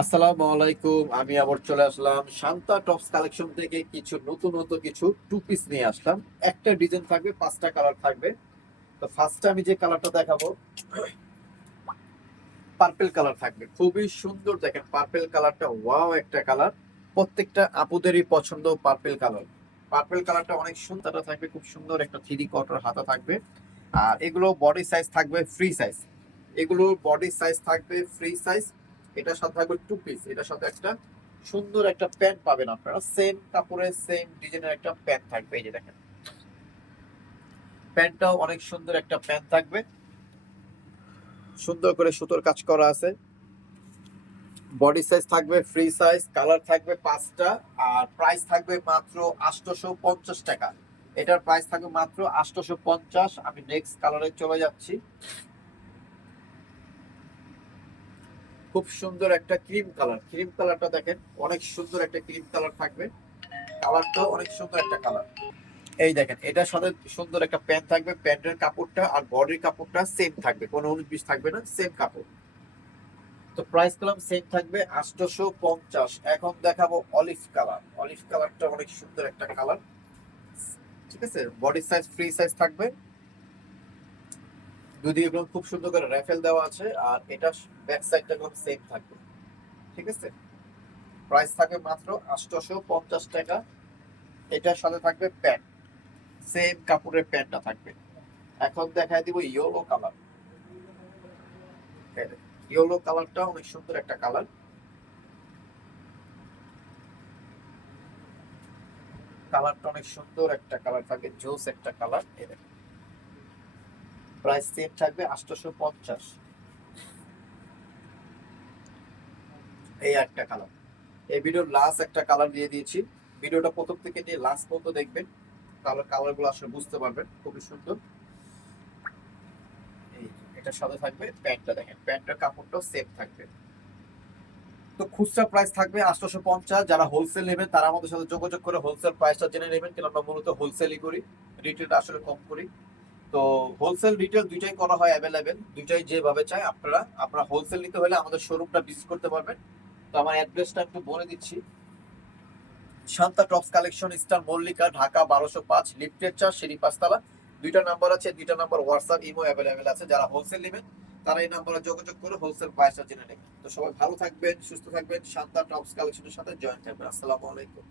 আসসালামু আলাইকুম। আমি আবার চলে আসলাম শান্তা টপস কালেকশন থেকে কিছু নতুন কিছু টু পিস নিয়ে আসলাম। একটা ডিজাইন থাকবে, পাঁচটা কালার থাকবে। তো ফার্স্টে আমি যে কালারটা দেখাবো পার্পল কালার থাকবে, খুবই সুন্দর। দেখেন পার্পল কালারটা, ওয়াও একটা কালার। প্রত্যেকটা আপুদেরই পছন্দ পার্পল কালার। পার্পল কালারটা অনেক সুন্দর থাকবে, খুব সুন্দর একটা থ্রি কোয়ার্টার হাতা থাকবে। আর এগুলো বডি সাইজ থাকবে ফ্রি সাইজ। এগুলোর বডি সাইজ থাকবে ফ্রি সাইজ। এটার সাথে থাকবে টু পিস, এটার সাথে একটা সুন্দর একটা প্যান্ট পাবেন আপনারা। সেম কাপড়ের সেম ডিজাইনের একটা প্যান্ট থাকবে। এই যে দেখেন, প্যান্টটাও অনেক সুন্দর একটা প্যান্ট থাকবে, সুন্দর করে সুতোর কাজ করা আছে। বডি সাইজ থাকবে ফ্রি সাইজ, কালার থাকবে পাঁচটা। আর প্রাইস থাকবে মাত্র 850 টাকা। এটার প্রাইস থাকবে মাত্র 850। আমি নেক্সট কালারে চলে যাচ্ছি। খুব সুন্দর একটা ক্রিম কালার, ক্রিম কালারটা দেখেন, অনেক সুন্দর একটা ক্রিম কালার থাকবে। কালারটাও অনেক সুন্দর একটা কালার। এই দেখেন, এটার সাথে সুন্দর একটা প্যান্ট থাকবে। প্যান্টের কাপড়টা আর বডির কাপড়টা সেম থাকবে, কোনো 19-20 থাকবে না, সেম কাপড়। তো প্রাইস করলাম সেম থাকবে 850। এখন দেখাবো অলিভ কালার। অলিভ কালারটা অনেক সুন্দর একটা কালার, ঠিক আছে। বডি সাইজ ফ্রি সাইজ থাকবে, দুদিকে একদম খুব সুন্দর করে র্যাফেল দেওয়া আছে। আর এটা ব্যাক সাইডটা একদম সেম থাকবে, ঠিক আছে। প্রাইস থাকবে মাত্র 850 টাকা। এটার সাথে থাকবে প্যান্ট, সেম কাপড়ের প্যান্টটা থাকবে। এখন দেখায় দিব ইয়েলো কালার। ইয়েলো কালারটা অনেক সুন্দর একটা কালার। কালারটা অনেক সুন্দর একটা কালার থাকবে, জোস একটা কালার। প্রাইস সেম থাকবে 850। এই একটা কালার। এই ভিডিওর লাস্ট একটা কালার দিয়ে দিয়েছি। ভিডিওটা প্রথম থেকে নিয়ে লাস্ট পর্যন্ত দেখবেন, তাহলে কালার গুলো আসলে বুঝতে পারবেন। খুবই সুন্দর। এই যে, এটার সাথে থাকবে প্যান্টটা, দেখেন প্যান্টের কাপড়টাও সেম থাকবে। তো খুচরা প্রাইস থাকবে 850। যারা হোলসেল নেবেন তারা আমাদের সাথে যোগাযোগ করে হোলসেল প্রাইসটা জেনে নেবেন, কিন্তু আমরা মূলত হোলসেলই করি, রিটেলটা আসলে কম করি। তো হোলসেল রিটেল দুইটাই করা হয় অ্যাভেলেবেল, দুইটাই যেভাবে চাই। আপনারা হোলসেল নিতে হলে আমাদের শোরুমটা ভিজিট করতে পারবেন। তো আমার অ্যাড্রেসটা একটু বলে দিচ্ছি। Shanta tops collection, star Mallika, Dhaka 1205, লিফটের 4, সিঁড়ি 5 তলা। দুইটা নাম্বার আছে, দুইটা নাম্বার হোয়াটসঅ্যাপ ইমো অ্যাভেলেবেল আছে। যারা হোলসেল নেবেন তারা এই নাম্বারে যোগাযোগ করে হোলসেল প্রাইসটা জেনে নেবেন। তো সবাই ভালো থাকবেন, সুস্থ থাকবেন, শান্তা টপস কালেকশনের সাথে জয়েন থাকবেন। আসসালামু আলাইকুম।